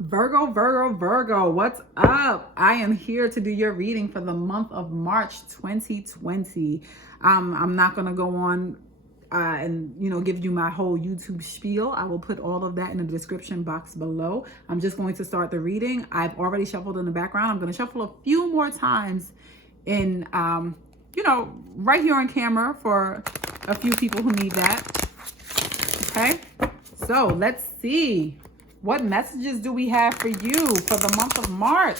Virgo, what's up? I am here to do your reading for the month of March 2020. I'm not going to go on and give you my whole YouTube spiel. I will put all of that in the description box below. I'm just going to start the reading. I've already shuffled in the background. I'm going to shuffle a few more times in right here on camera for a few people who need that. Okay, so let's see. What messages do we have for you for the month of March?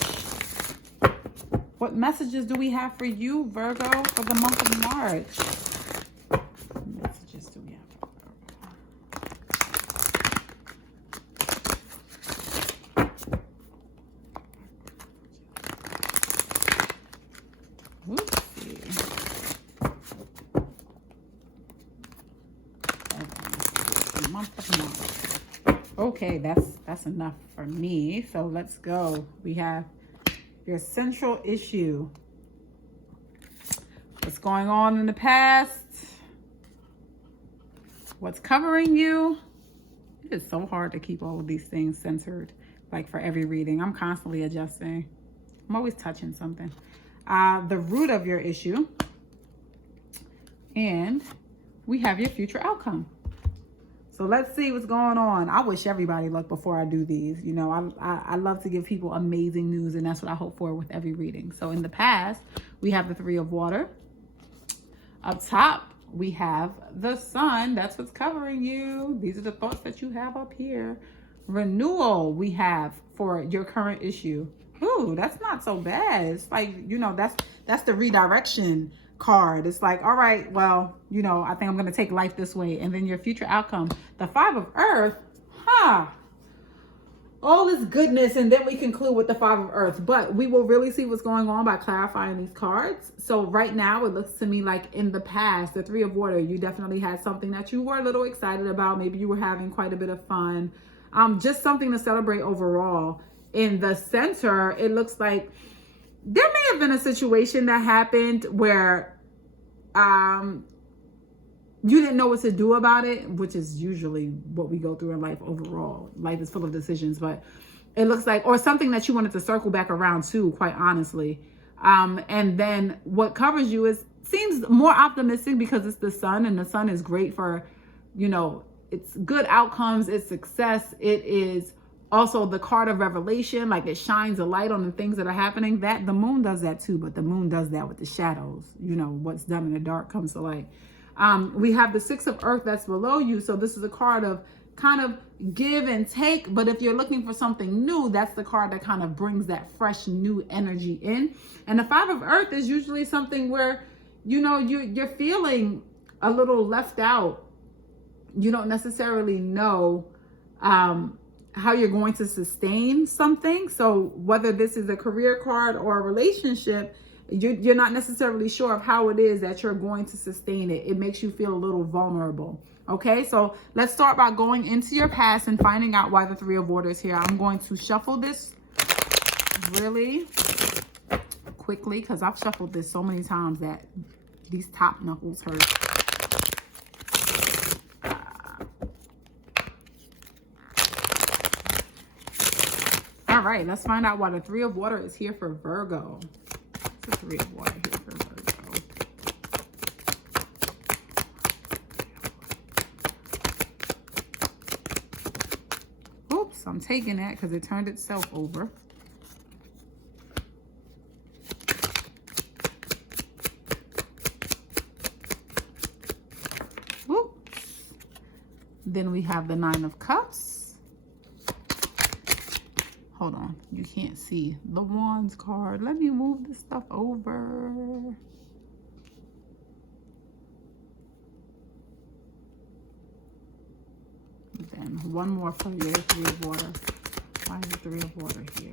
What messages do we have for you, Virgo, for the month of March? What messages do we have for Virgo? Whoopsie. Okay, the month of March. Okay, that's enough for me. So let's go. We have your central issue. What's going on in the past? What's covering you? It is so hard to keep all of these things centered, like for every reading. I'm constantly adjusting. I'm always touching something. The root of your issue. And we have your future outcome. So let's see what's going on. I wish everybody luck before I do these. I love to give people amazing news, and that's what I hope for with every reading. So in the past, we have the Three of Water. Up top, we have the Sun. That's what's covering you. These are the thoughts that you have up here. Renewal, we have for your current issue. Ooh, that's not so bad. It's like, that's the redirection card. It's like, all right, well, I think I'm going to take life this way. And then your future outcome, the Five of Earth, all this goodness. And then we conclude with the Five of Earth, but we will really see what's going on by clarifying these cards. So right now it looks to me like in the past, the Three of Water, you definitely had something that you were a little excited about. Maybe you were having quite a bit of fun. Just something to celebrate overall. In the center, it looks like there may have been a situation that happened where you didn't know what to do about it, which is usually what we go through in life overall. Life is full of decisions, but it looks like, or something that you wanted to circle back around to, quite honestly. And then what covers you seems more optimistic because it's the Sun, and the Sun is great for, it's good outcomes, it's success. It is also the card of revelation, like it shines a light on the things that are happening. That the moon does that too, but the moon does that with the shadows. What's done in the dark comes to light. We have the Six of Earth that's below you. So this is a card of kind of give and take. But if you're looking for something new, that's the card that kind of brings that fresh new energy in. And the Five of Earth is usually something where, you're feeling a little left out. You don't necessarily know, how you're going to sustain something. So whether this is a career card or a relationship, you're not necessarily sure of how it is that you're going to sustain it. It makes you feel a little vulnerable. Okay, so let's start by going into your past and finding out why the Three of Water is here. I'm going to shuffle this really quickly because I've shuffled this so many times that these top knuckles hurt. All right, let's find out why the Three of Water is here for Virgo. It's the Three of Water here for Virgo. Oops, I'm taking that because it turned itself over. Oops. Then we have the Nine of Cups. Hold on, you can't see the Wands card. Let me move this stuff over. Then one more for your Three of Water. Why is the Three of Water here?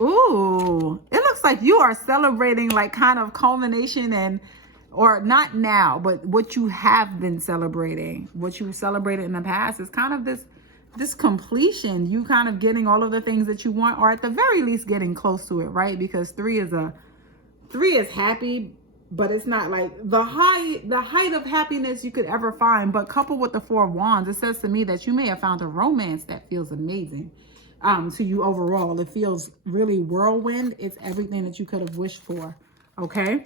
Ooh, it looks like you are celebrating like kind of culmination and, or not now, but what you have been celebrating, what you celebrated in the past is kind of this completion, you kind of getting all of the things that you want, or at the very least getting close to it, right? Because three is happy, but it's not like the height of happiness you could ever find. But coupled with the Four of Wands, it says to me that you may have found a romance that feels amazing to you overall. It feels really whirlwind. It's everything that you could have wished for. Okay.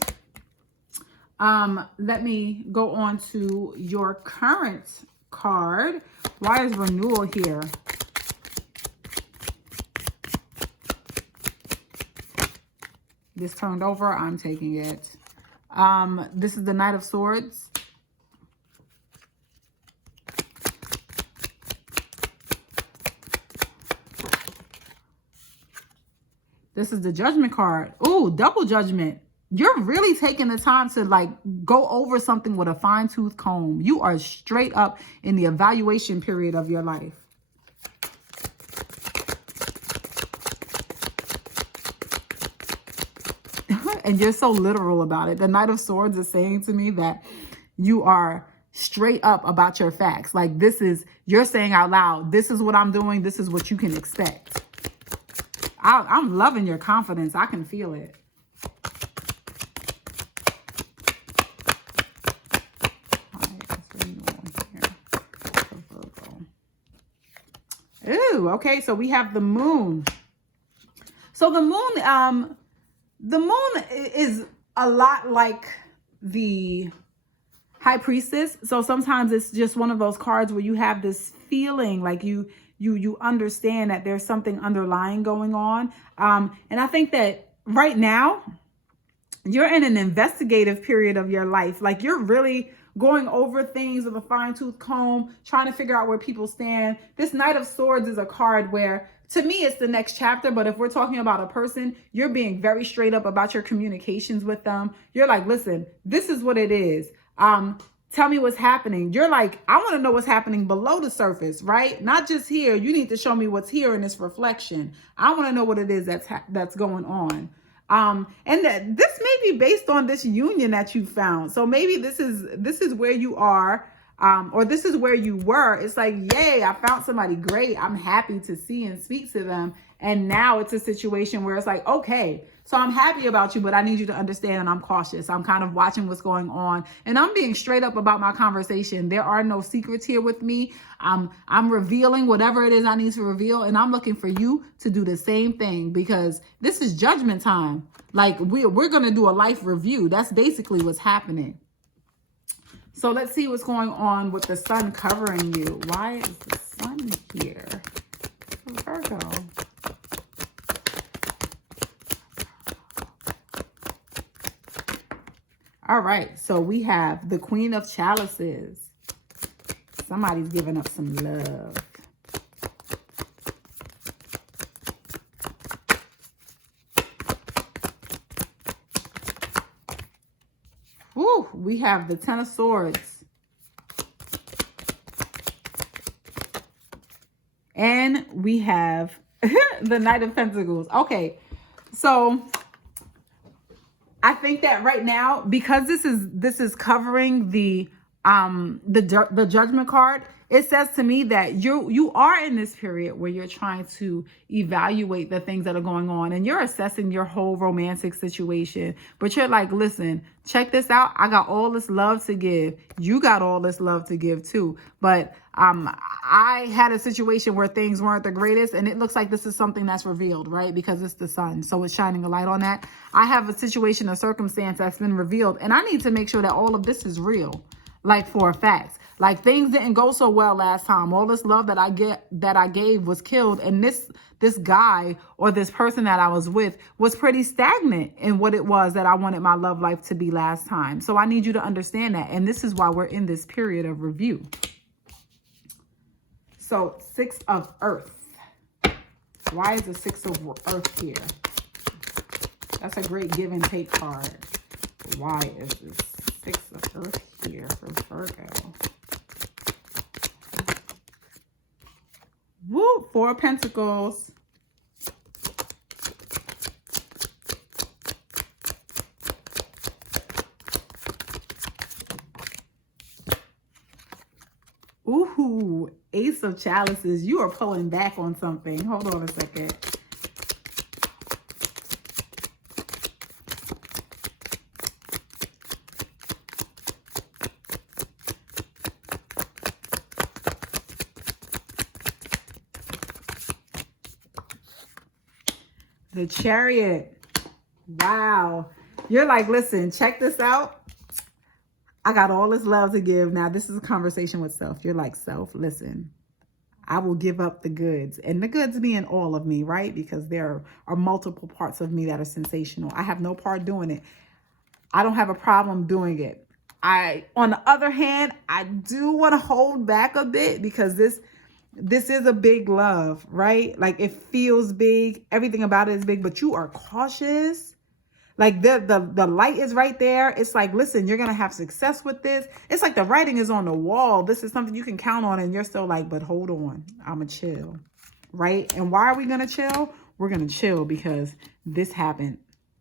Let me go on to your current card. Why is renewal here? This turned over. I'm taking it. This is the Knight of Swords. This is the Judgment card. Ooh, double judgment. You're really taking the time to like go over something with a fine-tooth comb. You are straight up in the evaluation period of your life. And you're so literal about it. The Knight of Swords is saying to me that you are straight up about your facts. Like you're saying out loud, this is what I'm doing. This is what you can expect. I'm loving your confidence. I can feel it. Ooh, okay, so we have the moon. So the moon is a lot like the High Priestess. So sometimes it's just one of those cards where you have this feeling like you understand that there's something underlying going on. And I think that right now you're in an investigative period of your life. Like you're really going over things with a fine-tooth comb, trying to figure out where people stand. This Knight of Swords is a card where, to me, it's the next chapter. But if we're talking about a person, you're being very straight up about your communications with them. You're like, listen, this is what it is. Tell me what's happening. You're like, I want to know what's happening below the surface, right? Not just here. You need to show me what's here in this reflection. I want to know what it is that's going on. And that this may be based on this union that you found. So maybe this is where you are, or this is where you were. It's like, yay, I found somebody great. I'm happy to see and speak to them. And now it's a situation where it's like, okay, so I'm happy about you, but I need you to understand I'm cautious. I'm kind of watching what's going on, and I'm being straight up about my conversation. There are no secrets here with me. I'm revealing whatever it is I need to reveal, and I'm looking for you to do the same thing, because this is judgment time. Like we're going to do a life review. That's basically what's happening. So let's see what's going on with the sun covering you. Why is the sun here? Virgo. All right, so we have the Queen of Chalices. Somebody's giving up some love. Woo, we have the Ten of Swords. And we have the Knight of Pentacles. Okay, so I think that right now, because this is covering the Judgment card, it says to me that you are in this period where you're trying to evaluate the things that are going on, and you're assessing your whole romantic situation. But you're like, listen, check this out. I got all this love to give. You got all this love to give too. But I had a situation where things weren't the greatest, and it looks like this is something that's revealed, right? Because it's the sun, so it's shining a light on that. I have a situation, a circumstance that's been revealed, and I need to make sure that all of this is real, like for a fact. Like things didn't go so well last time. All this love that I gave was killed, and this guy or this person that I was with was pretty stagnant in what it was that I wanted my love life to be last time. So I need you to understand that, and this is why we're in this period of review. So, Six of Earth. Why is the Six of Earth here? That's a great give and take card. Why is the Six of Earth here for Virgo? Woo! Four of Pentacles. Ooh, Ooh, Ace of Chalices. You are pulling back on something. Hold on a second. The Chariot. Wow. You're like, listen, check this out. I got all this love to give. Now, this is a conversation with self. You're like, self, listen, I will give up the goods. And the goods being all of me, right? Because there are multiple parts of me that are sensational. I have no part doing it. I don't have a problem doing it. On the other hand, I do want to hold back a bit because this is a big love, right? Like it feels big. Everything about it is big, but you are cautious. Like the light is right there. It's like, listen, you're going to have success with this. It's like the writing is on the wall. This is something you can count on. And you're still like, but hold on, I'm going to chill. Right. And why are we going to chill? We're going to chill because this happened.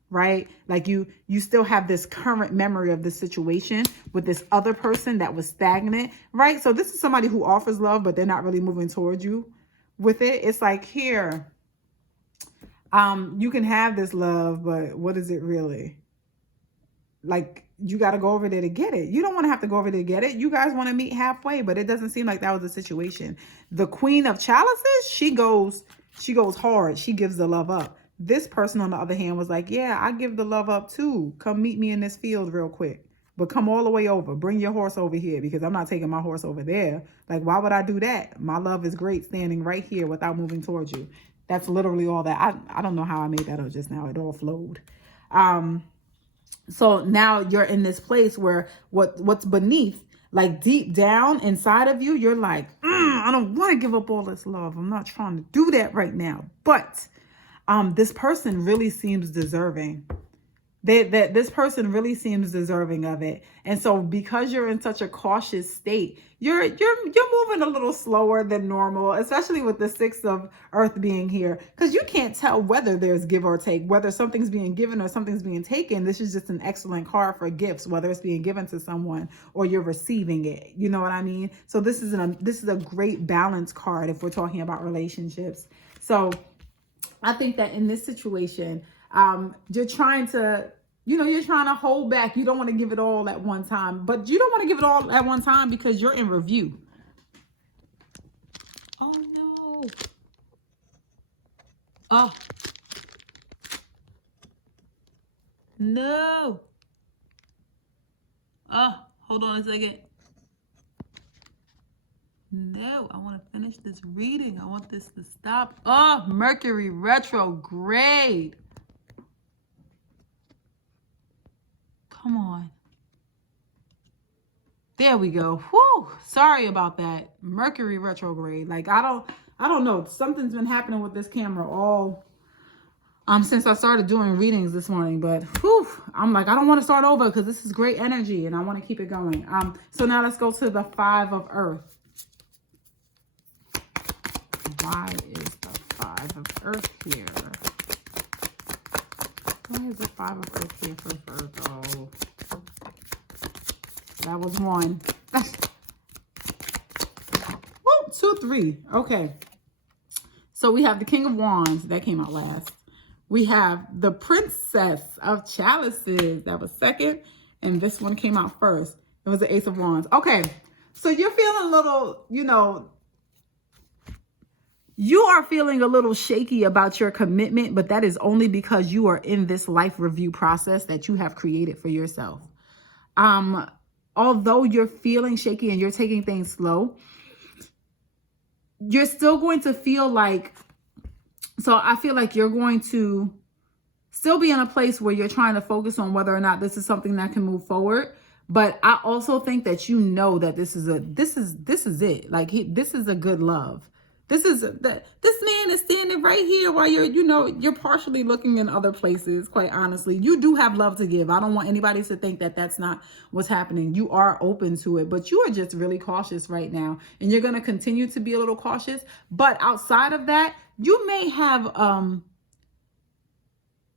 Right. Like you still have this current memory of this situation with this other person that was stagnant. Right. So this is somebody who offers love, but they're not really moving towards you with it. It's like, here, you can have this love, but what is it really? Like, you got to go over there to get it. You don't want to have to go over there to get it. You guys want to meet halfway, but it doesn't seem like that was the situation. The Queen of Chalices, she goes hard. She gives the love up. This person, on the other hand, was like, yeah, I give the love up too. Come meet me in this field real quick. But come all the way over. Bring your horse over here because I'm not taking my horse over there. Like, why would I do that? My love is great standing right here without moving towards you. That's literally all that. I don't know how I made that up just now. It all flowed. So now you're in this place where what's beneath, like deep down inside of you, you're like, I don't want to give up all this love. I'm not trying to do that right now. But this person really seems deserving. This person really seems deserving of it. And so because you're in such a cautious state, you're moving a little slower than normal, especially with the Six of Earth being here, because you can't tell whether there's give or take, whether something's being given or something's being taken. This is just an excellent card for gifts, whether it's being given to someone or you're receiving it. You know what I mean? So this is a great balance card if we're talking about relationships. So I think that in this situation, you're trying to hold back. You don't want to give it all at one time, but you don't want to give it all at one time because you're in review. Oh no. Oh. No. Oh, hold on a second. No, I want to finish this reading. I want this to stop. Oh, Mercury retrograde. Come on. There we go. Whew. Sorry about that. Mercury retrograde. Like, I don't know. Something's been happening with this camera all since I started doing readings this morning. But whew, I'm like, I don't want to start over because this is great energy and I want to keep it going. So now let's go to the Five of Earth. Why is the Five of Earth here? Why is the Five of Earth here for Virgo? That was one. Woo, 2, 3. Okay. So we have the King of Wands. That came out last. We have the Princess of Chalices. That was second. And this one came out first. It was the Ace of Wands. Okay. So you're feeling a little, you are feeling a little shaky about your commitment, but that is only because you are in this life review process that you have created for yourself. Although you're feeling shaky and you're taking things slow, you're still going to feel like, so I feel like you're going to still be in a place where you're trying to focus on whether or not this is something that can move forward. But I also think that that this is it. Like this is a good love. This man is standing right here while you're partially looking in other places. Quite honestly, you do have love to give. I don't want anybody to think that that's not what's happening. You are open to it, but you are just really cautious right now, and you're going to continue to be a little cautious. But outside of that, you may have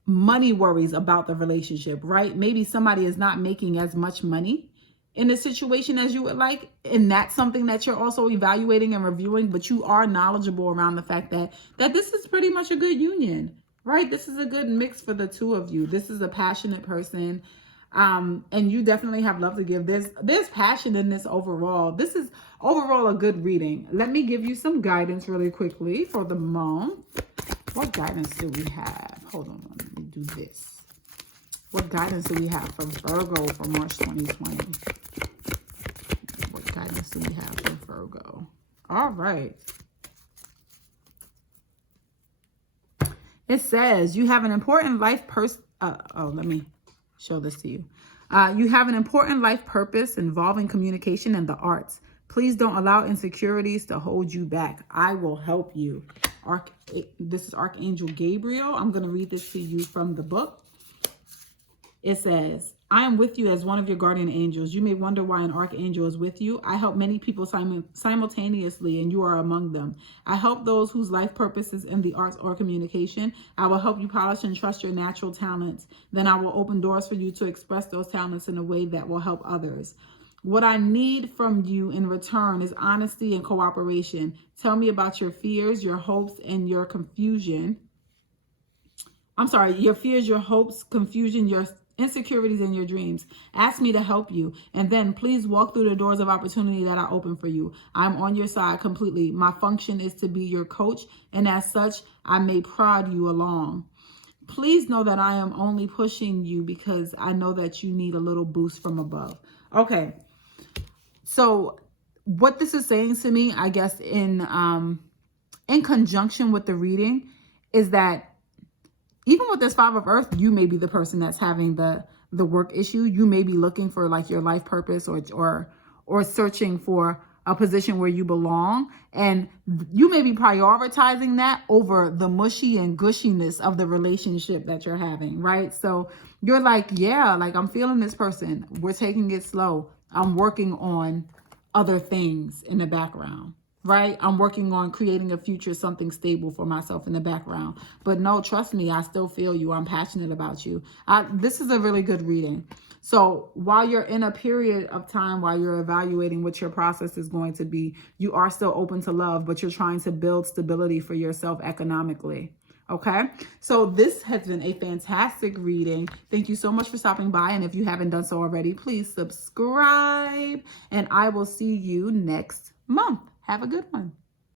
money worries about the relationship, right? Maybe somebody is not making as much money in a situation as you would like, and that's something that you're also evaluating and reviewing, but you are knowledgeable around the fact that this is pretty much a good union, right? This is a good mix for the two of you. This is a passionate person, and you definitely have love to give. There's passion in this overall. This is overall a good reading. Let me give you some guidance really quickly for the month. What guidance do we have? Hold on, let me do this. What guidance do we have for Virgo for March 2020? What guidance do we have for Virgo? All right. It says you have an important life let me show this to you. You have an important life purpose involving communication and the arts. Please don't allow insecurities to hold you back. I will help you. This is Archangel Gabriel. I'm going to read this to you from the book. It says, I am with you as one of your guardian angels. You may wonder why an archangel is with you. I help many people simultaneously, and you are among them. I help those whose life purpose is in the arts or communication. I will help you polish and trust your natural talents. Then I will open doors for you to express those talents in a way that will help others. What I need from you in return is honesty and cooperation. Tell me about your fears, your hopes, and your confusion. Your fears, your hopes, confusion, your insecurities, and your dreams. Ask me to help you, and then please walk through the doors of opportunity that I open for you. I'm on your side completely. My function is to be your coach, and as such, I may prod you along. Please know that I am only pushing you because I know that you need a little boost from above. Okay, so what this is saying to me, I guess in conjunction with the reading, is that even with this 5 of Earth, you may be the person that's having the work issue. You may be looking for like your life purpose or searching for a position where you belong. And you may be prioritizing that over the mushy and gushiness of the relationship that you're having, right? So you're like, yeah, like I'm feeling this person. We're taking it slow. I'm working on other things in the background. Right? I'm working on creating a future, something stable for myself in the background. But no, trust me, I still feel you. I'm passionate about you. This is a really good reading. So while you're in a period of time, while you're evaluating what your process is going to be, you are still open to love, but you're trying to build stability for yourself economically. Okay, so this has been a fantastic reading. Thank you so much for stopping by. And if you haven't done so already, please subscribe. And I will see you next month. Have a good one.